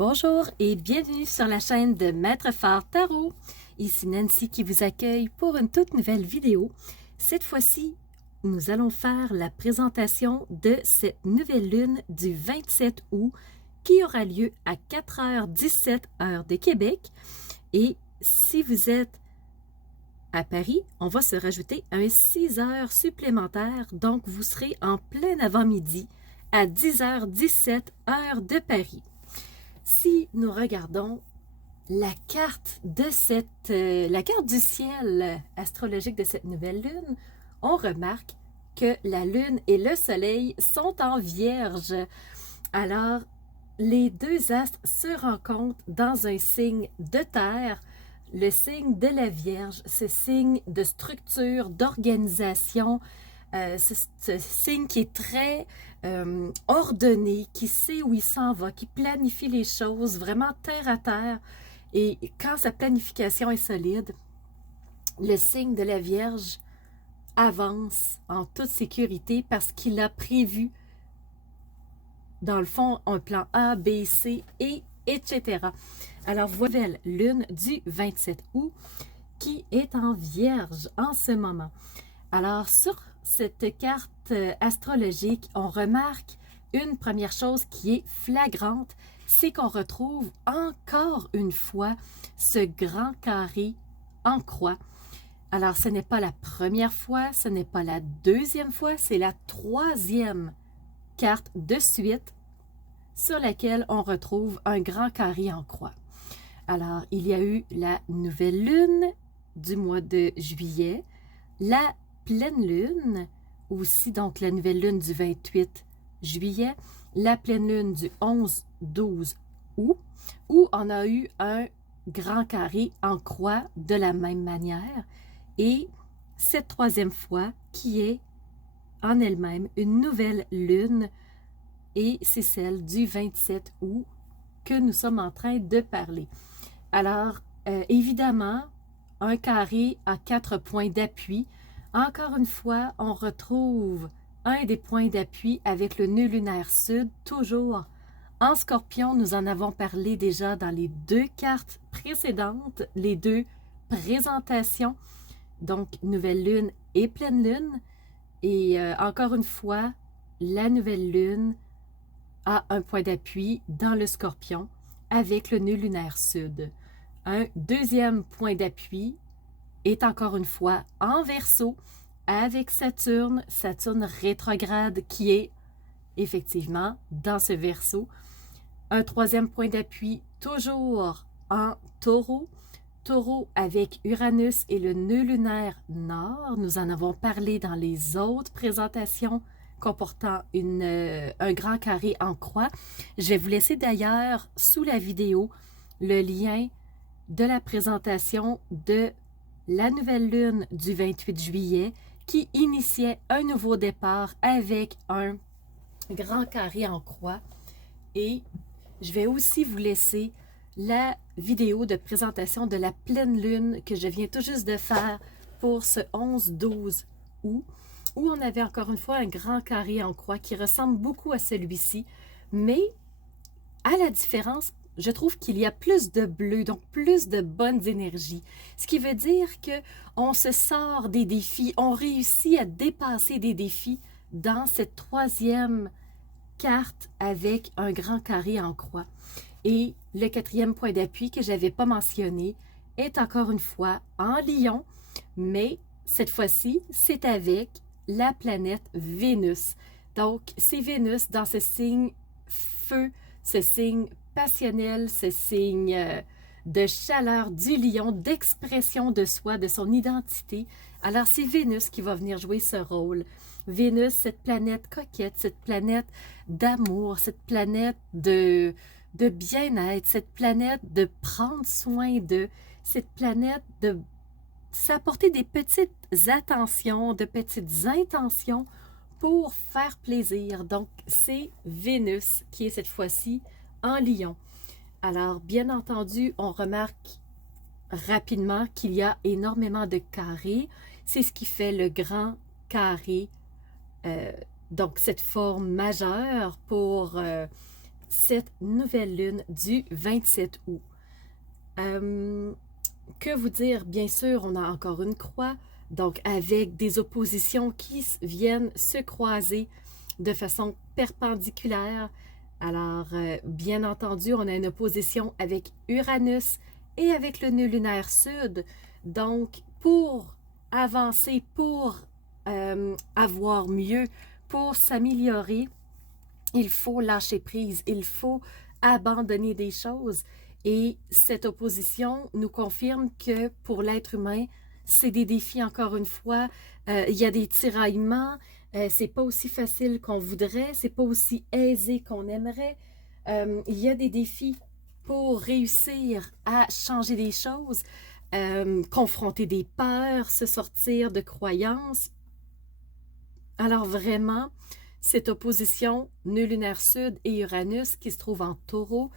Bonjour et bienvenue sur la chaîne de Maître Phare Tarot. Ici Nancy qui vous accueille pour une toute nouvelle vidéo. Cette fois-ci, nous allons faire la présentation de cette nouvelle lune du 27 août qui aura lieu à 4h17 heure de Québec. Et si vous êtes à Paris, on va se rajouter un 6 heures supplémentaires, donc vous serez en plein avant-midi à 10h17 heure de Paris. Si nous regardons la carte la carte du ciel astrologique de cette nouvelle lune, on remarque que la lune et le soleil sont en vierge. Alors, les deux astres se rencontrent dans un signe de terre, le signe de la Vierge, ce signe de structure, d'organisation, ce signe qui est très ordonné, qui sait où il s'en va, qui planifie les choses vraiment terre à terre. Et quand sa planification est solide, le signe de la Vierge avance en toute sécurité parce qu'il a prévu, dans le fond, un plan A, B, C, et etc. Alors, voilà la lune du 27 août qui est en Vierge en ce moment. Alors, sur cette carte astrologique, on remarque une première chose qui est flagrante, c'est qu'on retrouve encore une fois ce grand carré en croix. Alors, ce n'est pas la première fois, ce n'est pas la deuxième fois, c'est la troisième carte de suite sur laquelle on retrouve un grand carré en croix. Alors, il y a eu la nouvelle lune du mois de juillet, la pleine lune, aussi donc la nouvelle lune du 28 juillet, la pleine lune du 11-12 août, où on a eu un grand carré en croix de la même manière, et cette troisième fois qui est en elle-même une nouvelle lune, et c'est celle du 27 août que nous sommes en train de parler. Alors, évidemment, un carré à 4 points d'appui. Encore une fois, on retrouve un des points d'appui avec le nœud lunaire sud, toujours en Scorpion. Nous en avons parlé déjà dans les deux cartes précédentes, les deux présentations, donc nouvelle lune et pleine lune. Et encore une fois, la nouvelle lune a un point d'appui dans le Scorpion avec le nœud lunaire sud. Un deuxième point d'appui est encore une fois en Verseau avec Saturne rétrograde qui est effectivement dans ce Verseau. Un troisième point d'appui toujours en Taureau. Taureau avec Uranus et le nœud lunaire nord. Nous en avons parlé dans les autres présentations comportant un grand carré en croix. Je vais vous laisser d'ailleurs sous la vidéo le lien de la présentation de la nouvelle lune du 28 juillet qui initiait un nouveau départ avec un grand carré en croix. Et je vais aussi vous laisser la vidéo de présentation de la pleine lune que je viens tout juste de faire pour ce 11-12 août, où on avait encore une fois un grand carré en croix qui ressemble beaucoup à celui-ci, mais à la différence, je trouve qu'il y a plus de bleu, donc plus de bonnes énergies. Ce qui veut dire qu'on se sort des défis, on réussit à dépasser des défis dans cette troisième carte avec un grand carré en croix. Et le quatrième point d'appui que je n'avais pas mentionné est encore une fois en Lion, mais cette fois-ci, c'est avec la planète Vénus. Donc, c'est Vénus dans ce signe feu, ce signe passionnel, ce signe de chaleur du lion, d'expression de soi, de son identité. Alors, c'est Vénus qui va venir jouer ce rôle. Vénus, cette planète coquette, cette planète d'amour, cette planète de bien-être, cette planète de prendre soin de, cette planète de s'apporter des petites attentions, de petites intentions pour faire plaisir. Donc, c'est Vénus qui est cette fois-ci en Lion. Alors, bien entendu, on remarque rapidement qu'il y a énormément de carrés. C'est ce qui fait le grand carré, donc cette forme majeure pour cette nouvelle lune du 27 août. Que vous dire? Bien sûr, on a encore une croix, donc avec des oppositions qui viennent se croiser de façon perpendiculaire. Alors, bien entendu, on a une opposition avec Uranus et avec le nœud lunaire sud. Donc, pour avancer, pour avoir mieux, pour s'améliorer, il faut lâcher prise, il faut abandonner des choses. Et cette opposition nous confirme que pour l'être humain, c'est des défis encore une fois. Il y a des tiraillements, c'est pas aussi facile qu'on voudrait, c'est pas aussi aisé qu'on aimerait. Il y a des défis pour réussir à changer des choses, confronter des peurs, se sortir de croyances. Alors vraiment, cette opposition nœud lunaire sud et Uranus qui se trouve en Taureau,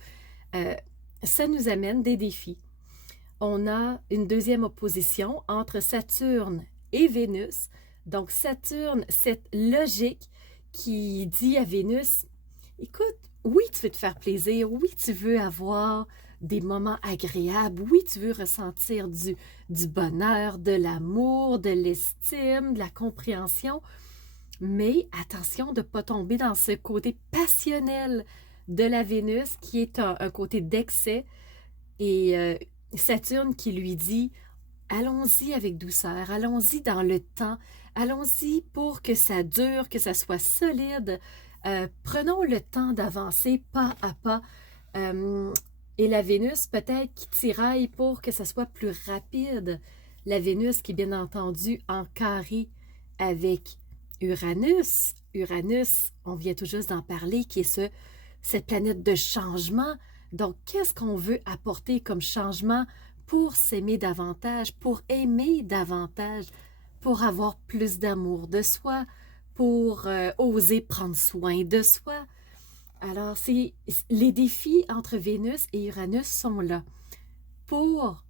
ça nous amène des défis. On a une deuxième opposition entre Saturne et Vénus. Donc Saturne, cette logique qui dit à Vénus, écoute, oui, tu veux te faire plaisir, oui, tu veux avoir des moments agréables, oui, tu veux ressentir du bonheur, de l'amour, de l'estime, de la compréhension, mais attention de ne pas tomber dans ce côté passionnel de la Vénus qui est un côté d'excès et Saturne qui lui dit allons-y avec douceur, allons-y dans le temps, allons-y pour que ça dure, que ça soit solide, prenons le temps d'avancer pas à pas et la Vénus peut-être qui tiraille pour que ça soit plus rapide, la Vénus qui est bien entendu en carré avec Uranus, on vient tout juste d'en parler, qui est cette planète de changement. Donc, qu'est-ce qu'on veut apporter comme changement pour s'aimer davantage, pour aimer davantage, pour avoir plus d'amour de soi, pour oser prendre soin de soi? Alors, les défis entre Vénus et Uranus sont là. Pour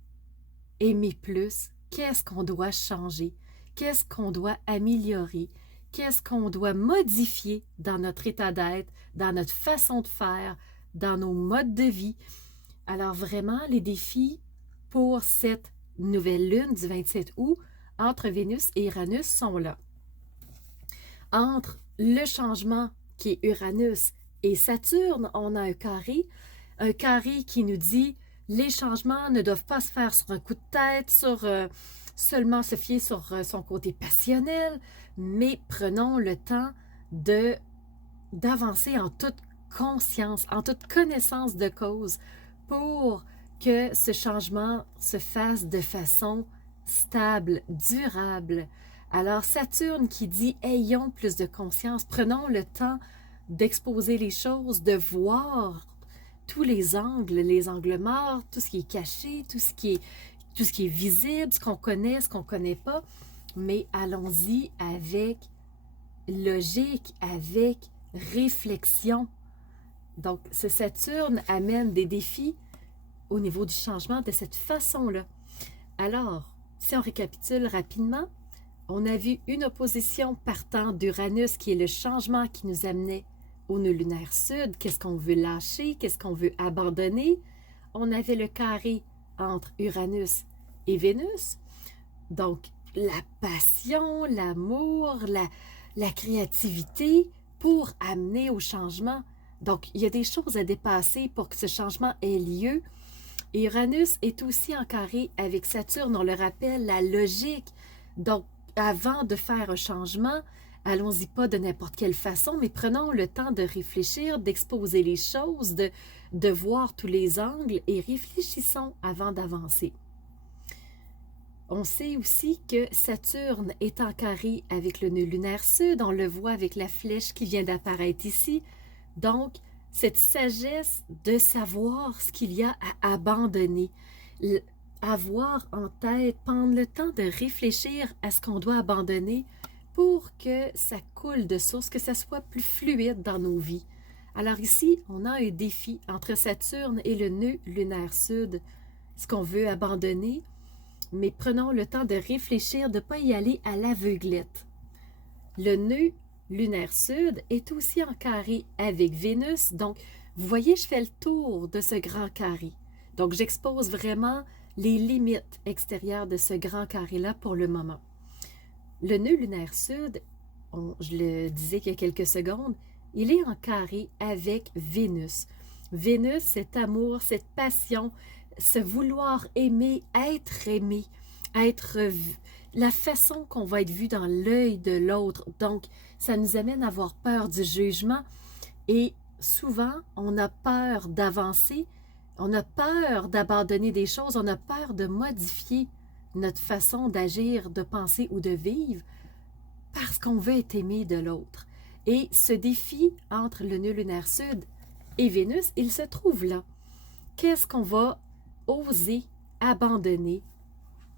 aimer plus, qu'est-ce qu'on doit changer? Qu'est-ce qu'on doit améliorer? Qu'est-ce qu'on doit modifier dans notre état d'être, dans notre façon de faire, dans nos modes de vie? Alors vraiment, les défis pour cette nouvelle lune du 27 août entre Vénus et Uranus sont là. Entre le changement qui est Uranus et Saturne, on a un carré qui nous dit les changements ne doivent pas se faire sur un coup de tête, seulement se fier sur son côté passionnel, mais prenons le temps d'avancer en toute conscience, en toute connaissance de cause pour que ce changement se fasse de façon stable, durable. Alors Saturne qui dit ayons plus de conscience, prenons le temps d'exposer les choses, de voir tous les angles morts, tout ce qui est caché, tout ce qui est visible, ce qu'on connaît, ce qu'on ne connaît pas, mais allons-y avec logique, avec réflexion. Donc, ce Saturne amène des défis au niveau du changement de cette façon-là. Alors, si on récapitule rapidement, on a vu une opposition partant d'Uranus qui est le changement qui nous amenait au nœud lunaire sud. Qu'est-ce qu'on veut lâcher? Qu'est-ce qu'on veut abandonner? On avait le carré entre Uranus et Vénus. Donc, la passion, l'amour, la créativité pour amener au changement. Donc, il y a des choses à dépasser pour que ce changement ait lieu. Et Uranus est aussi en carré avec Saturne, on le rappelle, la logique. Donc, avant de faire un changement, allons-y pas de n'importe quelle façon, mais prenons le temps de réfléchir, d'exposer les choses, de voir tous les angles et réfléchissons avant d'avancer. On sait aussi que Saturne est en carré avec le nœud lunaire sud, on le voit avec la flèche qui vient d'apparaître ici. Donc, cette sagesse de savoir ce qu'il y a à abandonner, avoir en tête, prendre le temps de réfléchir à ce qu'on doit abandonner pour que ça coule de source, que ça soit plus fluide dans nos vies. Alors ici, on a un défi entre Saturne et le nœud lunaire sud. Ce qu'on veut abandonner, mais prenons le temps de réfléchir, de ne pas y aller à l'aveuglette. Le nœud lunaire sud est aussi en carré avec Vénus, donc Vous voyez, je fais le tour de ce grand carré. Donc, j'expose vraiment les limites extérieures de ce grand carré-là pour le moment. Le nœud lunaire sud, je le disais il y a quelques secondes, il est en carré avec Vénus. Vénus, cet amour, cette passion, ce vouloir aimer, être vu, la façon qu'on va être vu dans l'œil de l'autre. Donc, ça nous amène à avoir peur du jugement et souvent, on a peur d'avancer, on a peur d'abandonner des choses, on a peur de modifier notre façon d'agir, de penser ou de vivre parce qu'on veut être aimé de l'autre. Et ce défi entre le nœud lunaire sud et Vénus, il se trouve là. Qu'est-ce qu'on va oser abandonner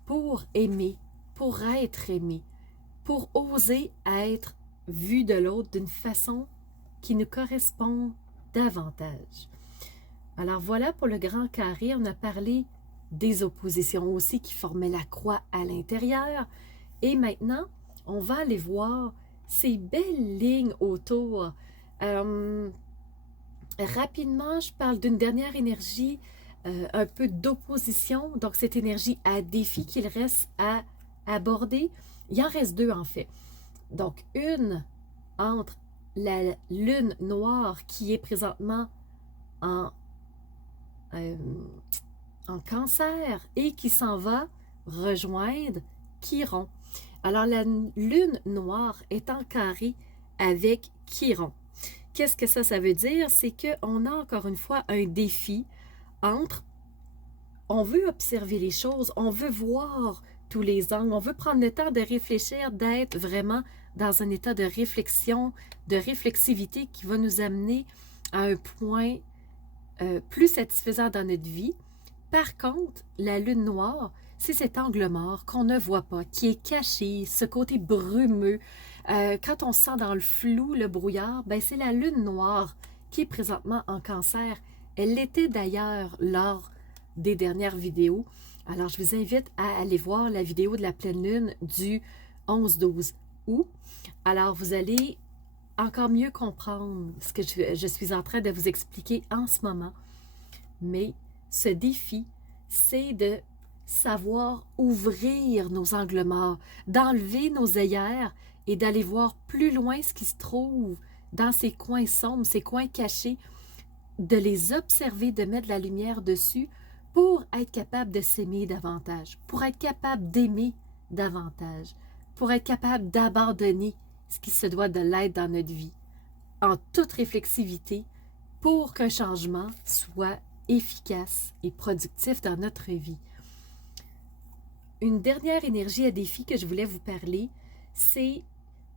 pour aimer, pour être aimé, pour oser être vu de l'autre d'une façon qui nous correspond davantage? Alors voilà pour le grand carré, on a parlé des oppositions aussi qui formaient la croix à l'intérieur. Et maintenant, on va aller voir ces belles lignes autour. Rapidement, je parle d'une dernière énergie, un peu d'opposition. Donc, cette énergie à défi qu'il reste à aborder. Il en reste deux, en fait. Donc, une entre la lune noire qui est présentement en cancer et qui s'en va rejoindre Chiron. Alors, la lune noire est en carré avec Chiron. Qu'est-ce que ça veut dire? C'est qu'on a encore une fois un défi entre, on veut observer les choses, on veut voir tous les angles, on veut prendre le temps de réfléchir, d'être vraiment dans un état de réflexion, de réflexivité qui va nous amener à un point plus satisfaisant dans notre vie. Par contre, la lune noire, c'est cet angle mort qu'on ne voit pas, qui est caché, ce côté brumeux. Quand on se sent dans le flou, le brouillard, ben c'est la lune noire qui est présentement en cancer. Elle l'était d'ailleurs lors des dernières vidéos. Alors, je vous invite à aller voir la vidéo de la pleine lune du 11-12 août. Alors, vous allez encore mieux comprendre ce que je suis en train de vous expliquer en ce moment. Mais ce défi, c'est de savoir ouvrir nos angles morts, d'enlever nos œillères et d'aller voir plus loin ce qui se trouve dans ces coins sombres, ces coins cachés, de les observer, de mettre de la lumière dessus pour être capable de s'aimer davantage, pour être capable d'aimer davantage, pour être capable d'abandonner ce qui se doit de l'être dans notre vie, en toute réflexivité, pour qu'un changement soit efficace et productif dans notre vie. Une dernière énergie à défi que je voulais vous parler, c'est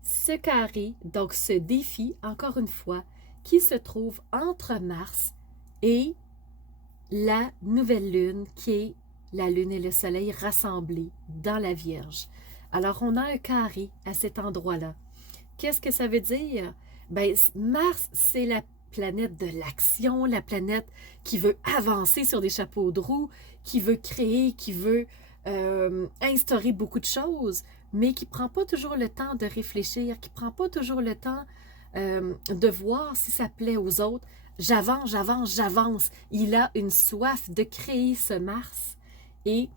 ce carré, donc ce défi, encore une fois, qui se trouve entre Mars et la nouvelle lune, qui est la lune et le soleil rassemblés dans la Vierge. Alors, on a un carré à cet endroit-là. Qu'est-ce que ça veut dire? Ben, Mars, c'est la planète de l'action, la planète qui veut avancer sur des chapeaux de roue, qui veut créer, qui veut instaurer beaucoup de choses, mais qui ne prend pas toujours le temps de réfléchir, qui ne prend pas toujours le temps de voir si ça plaît aux autres. J'avance, j'avance, j'avance. Il a une soif de créer ce Mars. Et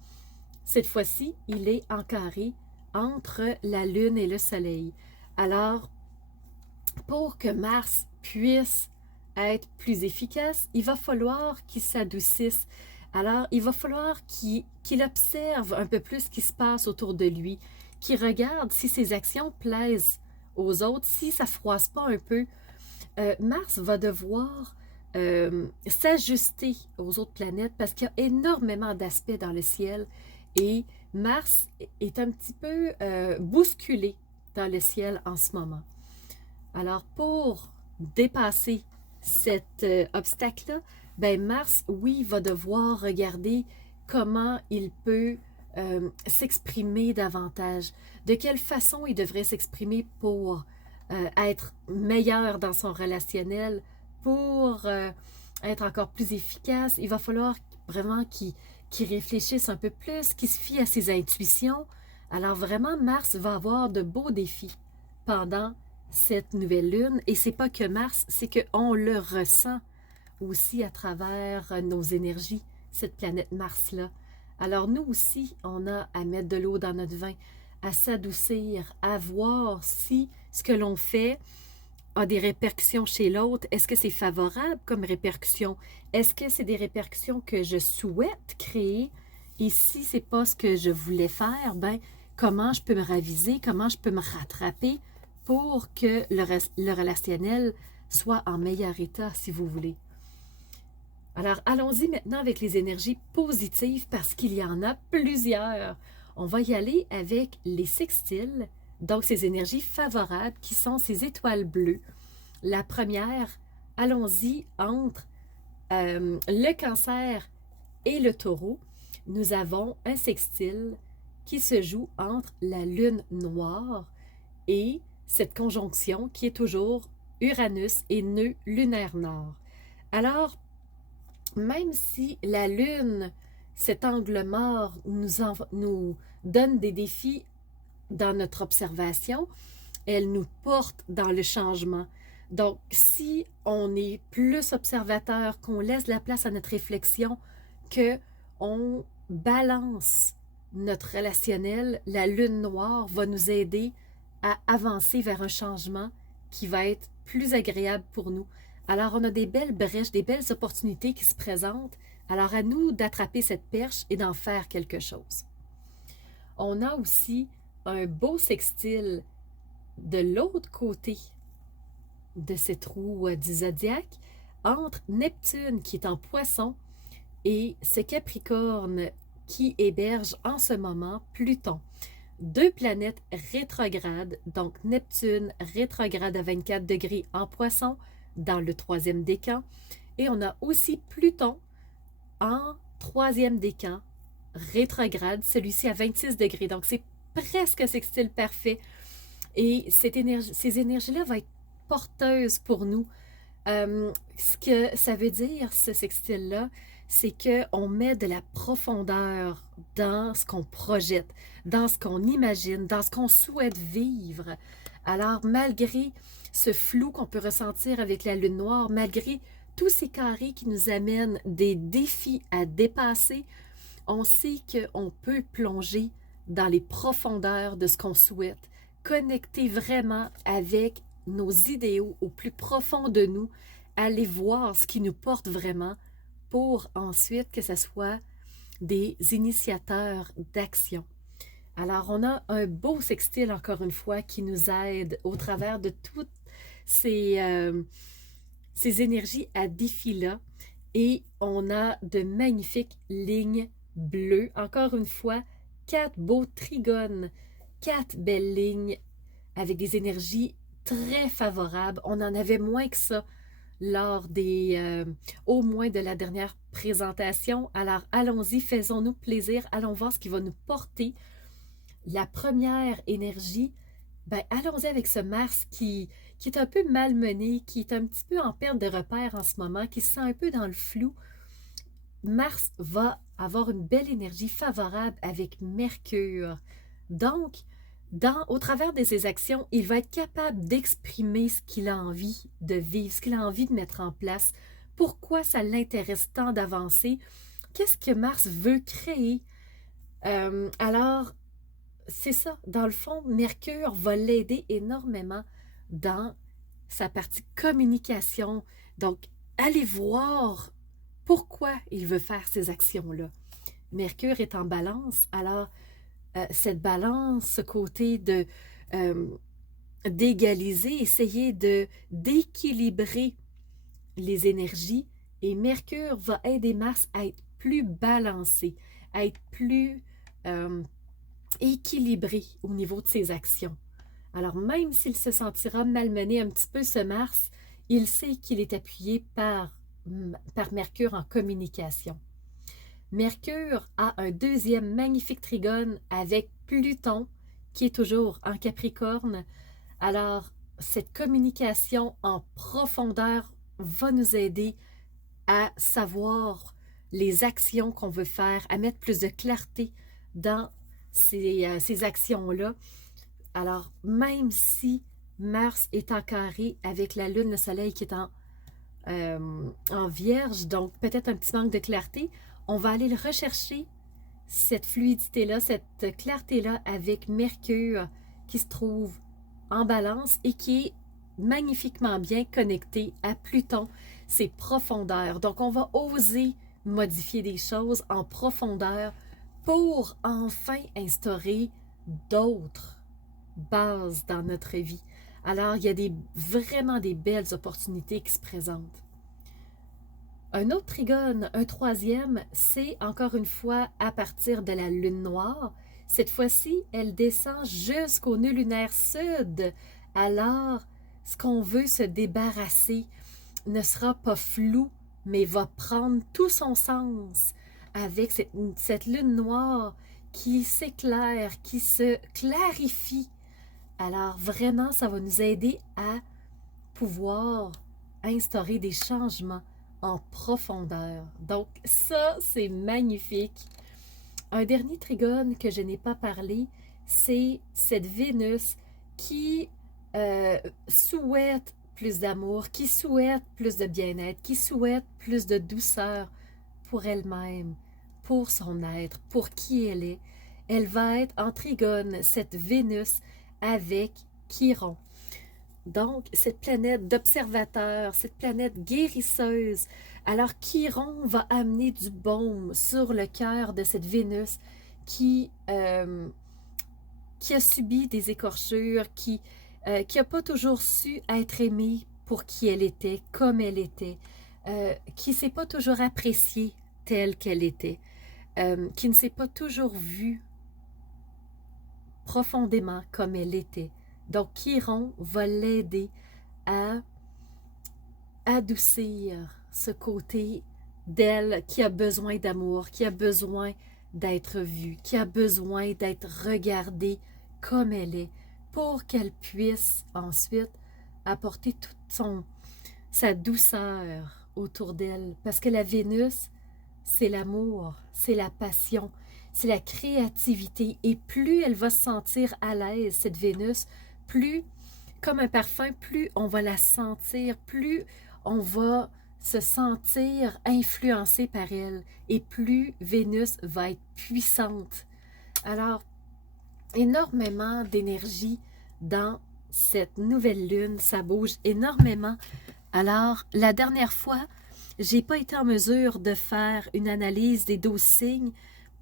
cette fois-ci, il est en carré entre la Lune et le Soleil. Alors, pour que Mars puisse être plus efficace, il va falloir qu'il s'adoucisse. Alors, il va falloir qu'il observe un peu plus ce qui se passe autour de lui, qu'il regarde si ses actions plaisent aux autres, si ça ne froisse pas un peu. Mars va devoir s'ajuster aux autres planètes parce qu'il y a énormément d'aspects dans le ciel et Mars est un petit peu bousculé dans le ciel en ce moment. Alors, pour dépasser cet obstacle-là, ben Mars, oui, va devoir regarder comment il peut s'exprimer davantage, de quelle façon il devrait s'exprimer pour être meilleur dans son relationnel, pour être encore plus efficace. Il va falloir vraiment qu'il réfléchisse un peu plus, qu'il se fie à ses intuitions. Alors vraiment, Mars va avoir de beaux défis pendant cette nouvelle lune. Et c'est pas que Mars, c'est qu'on le ressent aussi à travers nos énergies, cette planète Mars-là. Alors nous aussi, on a à mettre de l'eau dans notre vin, à s'adoucir, à voir si ce que l'on fait a des répercussions chez l'autre. Est-ce que c'est favorable comme répercussion? Est-ce que c'est des répercussions que je souhaite créer? Et si c'est pas ce que je voulais faire, ben comment je peux me raviser? Comment je peux me rattraper pour que le relationnel soit en meilleur état, si vous voulez? Alors, allons-y maintenant avec les énergies positives parce qu'il y en a plusieurs. On va y aller avec les sextiles, donc ces énergies favorables qui sont ces étoiles bleues. La première, allons-y entre le Cancer et le Taureau. Nous avons un sextile qui se joue entre la lune noire et cette conjonction qui est toujours Uranus et nœud lunaire nord. Alors, même si la lune, cet angle mort, nous donne des défis dans notre observation, elle nous porte dans le changement. Donc, si on est plus observateur, qu'on laisse la place à notre réflexion, qu'on balance notre relationnel, la lune noire va nous aider à avancer vers un changement qui va être plus agréable pour nous. Alors, on a des belles brèches, des belles opportunités qui se présentent. Alors, à nous d'attraper cette perche et d'en faire quelque chose. On a aussi un beau sextile de l'autre côté de cette roue du zodiaque entre Neptune qui est en Poisson et ce Capricorne qui héberge en ce moment Pluton. Deux planètes rétrogrades, donc Neptune rétrograde à 24 degrés en Poisson dans le 3e décan et on a aussi Pluton en 3e décan rétrograde, celui-ci à 26 degrés. Donc c'est presque un sextile parfait et ces énergies-là vont être porteuses pour nous. Ce que ça veut dire, ce sextile-là, c'est qu'on met de la profondeur dans ce qu'on projette, dans ce qu'on imagine, dans ce qu'on souhaite vivre. Alors, malgré ce flou qu'on peut ressentir avec la lune noire, malgré tous ces carrés qui nous amènent des défis à dépasser, on sait qu'on peut plonger dans les profondeurs de ce qu'on souhaite, connecter vraiment avec nos idéaux au plus profond de nous, aller voir ce qui nous porte vraiment pour ensuite que ce soit des initiateurs d'action. Alors, on a un beau sextile, encore une fois, qui nous aide au travers de toutes ces énergies à défi-là. Et on a de magnifiques lignes bleues. Encore une fois, 4 beaux trigones, 4 belles lignes avec des énergies très favorables. On en avait moins que ça lors au moins de la dernière présentation. Alors, allons-y, faisons-nous plaisir. Allons voir ce qui va nous porter. La première énergie, ben, allons-y avec ce Mars qui est un peu malmené, qui est un petit peu en perte de repère en ce moment, qui se sent un peu dans le flou. Mars va avoir une belle énergie favorable avec Mercure. Donc, au travers de ses actions, il va être capable d'exprimer ce qu'il a envie de vivre, ce qu'il a envie de mettre en place, pourquoi ça l'intéresse tant d'avancer, qu'est-ce que Mars veut créer. Alors, c'est ça, dans le fond, Mercure va l'aider énormément dans sa partie communication. Donc, allez voir pourquoi il veut faire ces actions-là. Mercure est en balance, alors cette balance, ce côté d'égaliser, essayer d'équilibrer les énergies, et Mercure va aider Mars à être plus balancé, à être plus équilibré au niveau de ses actions. Alors, même s'il se sentira malmené un petit peu ce Mars, il sait qu'il est appuyé par Mercure en communication. Mercure a un deuxième magnifique trigone avec Pluton, qui est toujours en Capricorne. Alors, cette communication en profondeur va nous aider à savoir les actions qu'on veut faire, à mettre plus de clarté dans ces actions-là. Alors, même si Mars est en carré avec la Lune, le Soleil qui est en en vierge, donc peut-être un petit manque de clarté, on va aller le rechercher, cette fluidité-là, cette clarté-là avec Mercure qui se trouve en balance et qui est magnifiquement bien connecté à Pluton, ses profondeurs. Donc, on va oser modifier des choses en profondeur pour enfin instaurer d'autres bases dans notre vie. Alors, il y a vraiment des belles opportunités qui se présentent. Un autre trigone, un troisième, c'est encore une fois à partir de la lune noire. Cette fois-ci, elle descend jusqu'au nœud lunaire sud. Alors, ce qu'on veut se débarrasser ne sera pas flou, mais va prendre tout son sens avec cette lune noire qui s'éclaire, qui se clarifie. Alors, vraiment, ça va nous aider à pouvoir instaurer des changements en profondeur. Donc, ça, c'est magnifique. Un dernier trigone que je n'ai pas parlé, c'est cette Vénus qui souhaite plus d'amour, qui souhaite plus de bien-être, qui souhaite plus de douceur pour elle-même, pour son être, pour qui elle est. Elle va être en trigone, cette Vénus, avec Chiron. Donc, cette planète d'observateur, cette planète guérisseuse. Alors, Chiron va amener du baume sur le cœur de cette Vénus qui a subi des écorchures, qui n'a pas toujours su être aimée pour qui elle était, comme elle était, qui ne s'est pas toujours appréciée telle qu'elle était, qui ne s'est pas toujours vue profondément comme elle était. Donc, Chiron va l'aider à adoucir ce côté d'elle qui a besoin d'amour, qui a besoin d'être vue, qui a besoin d'être regardée comme elle est, pour qu'elle puisse ensuite apporter toute sa douceur autour d'elle. Parce que la Vénus, c'est l'amour, c'est la passion, c'est la créativité. Et plus elle va se sentir à l'aise, cette Vénus, plus, comme un parfum, plus on va la sentir, plus on va se sentir influencé par elle et plus Vénus va être puissante. Alors, énormément d'énergie dans cette nouvelle lune, ça bouge énormément. Alors, la dernière fois, j'ai pas été en mesure de faire une analyse des 12 signes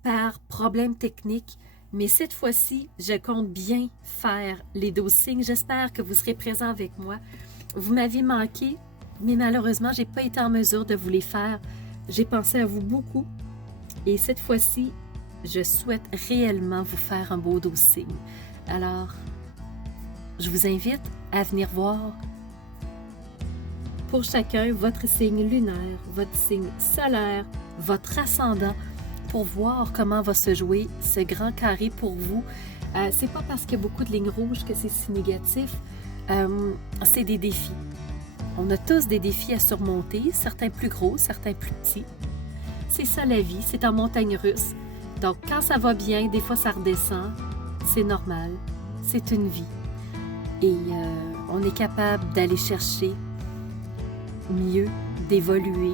par problème technique, mais cette fois-ci, je compte bien faire les 12 signes. J'espère que vous serez présents avec moi. Vous m'avez manqué, mais malheureusement, j'ai pas été en mesure de vous les faire. J'ai pensé à vous beaucoup et cette fois-ci, je souhaite réellement vous faire un beau 12 signes. Alors, je vous invite à venir voir pour chacun votre signe lunaire, votre signe solaire, votre ascendant, pour voir comment va se jouer ce grand carré pour vous. C'est pas parce qu'il y a beaucoup de lignes rouges que c'est si négatif. C'est des défis. On a tous des défis à surmonter, certains plus gros, certains plus petits. C'est ça la vie, c'est en montagne russe. Donc quand ça va bien, des fois ça redescend, c'est normal, c'est une vie. Et on est capable d'aller chercher mieux, d'évoluer,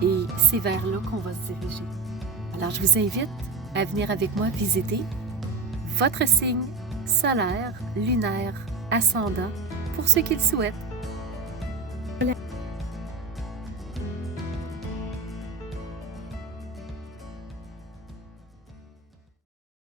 et c'est vers là qu'on va se diriger. Alors, je vous invite à venir avec moi visiter votre signe solaire, lunaire, ascendant, pour ceux qui le souhaitent. Voilà.